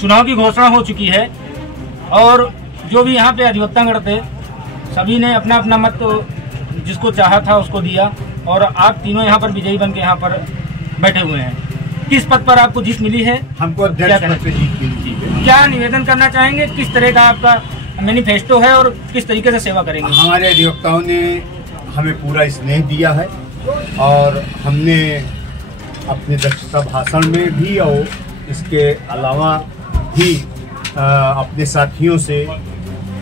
चुनाव की घोषणा हो चुकी है और जो भी यहाँ पे अधिवक्तागण थे सभी ने अपना अपना मत जिसको चाहा था उसको दिया और आप तीनों यहाँ पर विजयी बन के यहाँ पर बैठे हुए हैं। किस पद पर आपको जीत मिली है? हमको अध्यक्ष पद पे जीत मिली है। क्या निवेदन करना चाहेंगे? किस तरह का आपका मैनिफेस्टो है और किस तरीके से सेवा करेंगे? हमारे अधिवक्ताओं ने हमें पूरा स्नेह दिया है और हमने अपने दक्षता भाषण में भी और इसके अलावा भी अपने साथियों से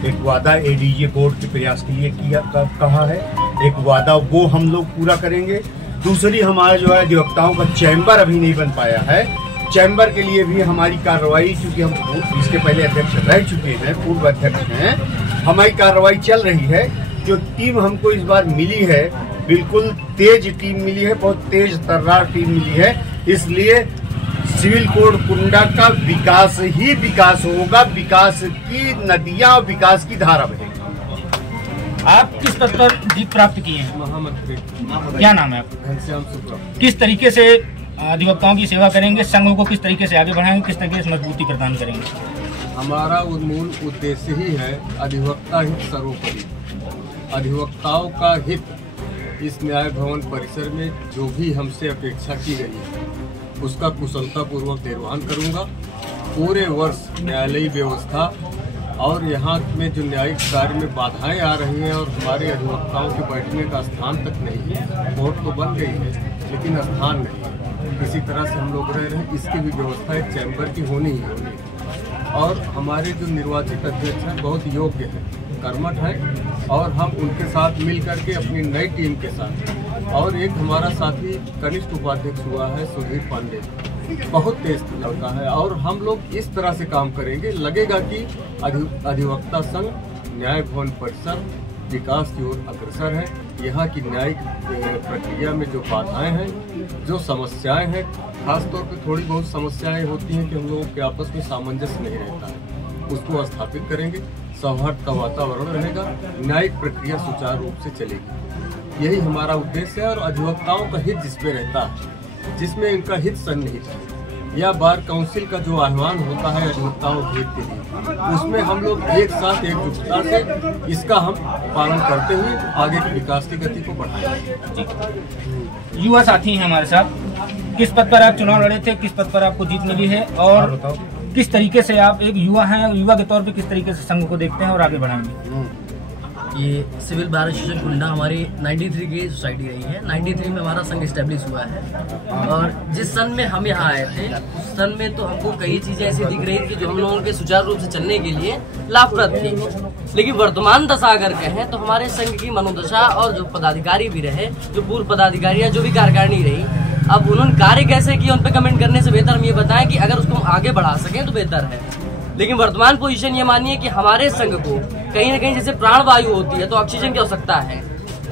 एक वादा एडीजे कोर्ट के प्रयास के लिए कहा है। एक वादा वो हम लोग पूरा करेंगे। दूसरी हमारा जो है अधिवक्ताओं का चैम्बर अभी नहीं बन पाया है। चैम्बर के लिए भी हमारी कार्रवाई, चूंकि हम इसके पहले अध्यक्ष रह चुके हैं, पूर्व अध्यक्ष हैं, हमारी कार्रवाई चल रही है। जो टीम हमको इस बार मिली है बिल्कुल तेज टीम मिली है, बहुत तेज तर्रार टीम मिली है। इसलिए सिविल कोड कुंडा का विकास ही विकास होगा, विकास की नदियां और विकास की धारा बहेगी। आप किस पद पर जीत प्राप्त किए हैं? महामंत्री। क्या नाम है आपका? घनश्याम शुक्ला। किस तरीके से अधिवक्ताओं की सेवा करेंगे? संघ को किस तरीके से आगे बढ़ाएंगे? किस तरीके से मजबूती प्रदान करेंगे? हमारा मूल उद्देश्य ही है अधिवक्ता हित सर्वोपरि। अधिवक्ताओं का हित इस न्याय भवन परिसर में जो भी हमसे अपेक्षा की गई है उसका कुशलतापूर्वक निर्वहन करूंगा। पूरे वर्ष न्यायालयी व्यवस्था और यहाँ में जो न्यायिक कार्य में बाधाएं आ रही हैं और हमारे अधिवक्ताओं के बैठने का स्थान तक नहीं है। कोर्ट तो बन गई है लेकिन स्थान नहीं है। इसी तरह से हम लोग रह रहे हैं। इसकी भी व्यवस्था एक चैम्बर की होनी ही होनी है। और हमारे जो निर्वाचित अध्यक्ष हैं बहुत योग्य हैं, कर्मठ हैं और हम उनके साथ मिल करके अपनी नई टीम के साथ, और एक हमारा साथी कनिष्ठ उपाध्यक्ष हुआ है सुधीर पांडे, बहुत तेज लड़का है और हम लोग इस तरह से काम करेंगे लगेगा कि अधिवक्ता संघ न्याय भवन परिसर विकास की ओर अग्रसर है। यहाँ की न्यायिक प्रक्रिया में जो बाधाएं हैं, जो समस्याएं हैं, खासतौर पे थोड़ी बहुत समस्याएं होती हैं कि हम लोगों के आपस में सामंजस्य नहीं रहता है, उसको स्थापित करेंगे। सौहार्द का वातावरण रहेगा, न्यायिक प्रक्रिया सुचारू रूप से चलेगी। यही हमारा उद्देश्य है और अधिवक्ताओं का हित जिसमें रहता है, जिसमें इनका हित सन्निहित है, या बार काउंसिल का जो आह्वान होता है अधिवक्ताओं के हित के लिए, उसमें हम लोग एक साथ एकजुटता से इसका हम पालन करते हुए आगे की विकास की गति को बढ़ाएंगे। युवा साथी हैं हमारे साथ। किस पद पर आप चुनाव लड़े थे? किस पद पर आपको जीत मिली है? और किस तरीके से आप एक युवा हैं, युवा के तौर पे किस तरीके से संघ को देखते हैं और आगे बढ़ाएंगे? ये सिविल बार एसोसिएशन कुंडा हमारी 93 की सोसाइटी रही है। 93 में हमारा संघ इस्टेब्लिश हुआ है और जिस सन में हम यहाँ आए थे उस सन में तो हमको कई चीजें ऐसी दिख रही थी जो हम लोगों के सुचारू रूप से चलने के लिए लाभप्रद थी। लेकिन वर्तमान दशा अगर कहें तो हमारे संघ की मनोदशा और जो पदाधिकारी भी रहे, जो पूर्व पदाधिकारी जो भी कार्यकारिणी रही, अब उन्होंने कार्य कैसे किया उन पर कमेंट करने से बेहतर हम ये बताएं कि अगर उसको हम आगे बढ़ा सकें तो बेहतर है। लेकिन वर्तमान पोजीशन ये मानिए कि हमारे संघ को कहीं न कहीं जैसे प्राणवायु होती है तो ऑक्सीजन की आवश्यकता है।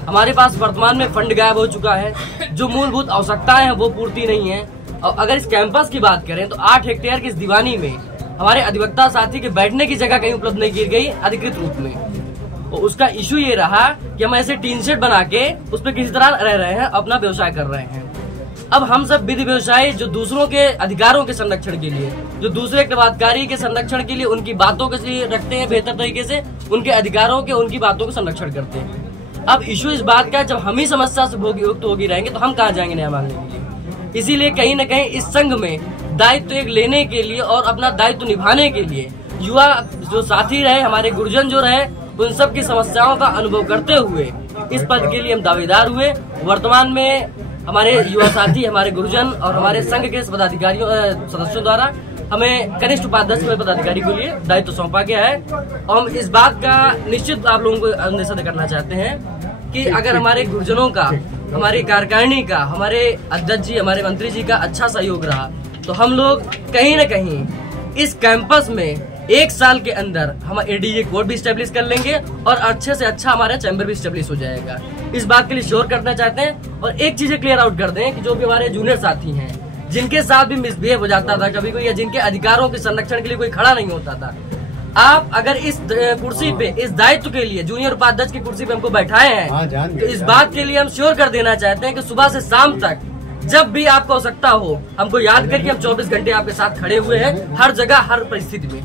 हमारे पास वर्तमान में फंड गायब हो चुका है, जो मूलभूत आवश्यकताएं हैं वो पूर्ति नहीं है। और अगर इस कैंपस की बात करें तो 8 हेक्टेयर की इस दीवानी में हमारे अधिवक्ता साथी के बैठने की जगह कहीं उपलब्ध नहीं की गई अधिकृत रूप में। तो उसका इशू ये रहा कि हम ऐसे टीन शेड बना के उस पर किसी तरह रह रहे हैं, अपना व्यवसाय कर रहे हैं। अब हम सब विधि व्यवसायी जो दूसरों के अधिकारों के संरक्षण के लिए, जो दूसरे बलात्कारी के संरक्षण के लिए उनकी बातों के लिए रखते हैं, बेहतर तरीके से उनके अधिकारों के, उनकी बातों का संरक्षण करते हैं। अब इशू इस बात का है, जब हम ही समस्या से होगी रहेंगे तो हम कहाँ जाएंगे न्याय मांगने के लिए। इसीलिए कहीं न कहीं इस संघ में दायित्व एक लेने के लिए और अपना दायित्व निभाने के लिए युवा जो साथी रहे, हमारे गुरुजन जो रहे, उन सब की समस्याओं का अनुभव करते हुए इस पद के लिए हम दावेदार हुए। वर्तमान में हमारे युवा साथी, हमारे गुरुजन और हमारे संघ के पदाधिकारियों सदस्यों द्वारा हमें कनिष्ठ उपाध्यक्ष पदाधिकारी के लिए दायित्व सौंपा गया है। और हम इस बात का निश्चित आप लोगों को अंदेशा करना चाहते हैं कि अगर हमारे गुरुजनों का, हमारी कार्यकारिणी का, हमारे अध्यक्ष जी, हमारे मंत्री जी का अच्छा सहयोग रहा तो हम लोग कहीं न कहीं इस कैंपस में 1 साल के अंदर हम एडीजे कोर्ट भी स्टेब्लिश कर लेंगे और अच्छे से अच्छा हमारा चैम्बर भी स्टेब्लिश हो जाएगा। इस बात के लिए श्योर करना चाहते हैं। और एक चीजें क्लियर आउट कर दें कि जो भी हमारे जूनियर साथी हैं, जिनके साथ भी मिसबिहेव हो जाता था कभी कोई, या जिनके अधिकारों के संरक्षण के लिए कोई खड़ा नहीं होता था, आप अगर इस कुर्सी पे, इस दायित्व के लिए जूनियर उपाध्यक्ष की कुर्सी पे हमको बैठाए हैं तो इस बात के लिए हम श्योर कर देना चाहते हैं कि सुबह से शाम तक जब भी आपको आवश्यकता हो हमको याद करके हम 24 घंटे आपके साथ खड़े हुए हैं, हर जगह हर परिस्थिति में।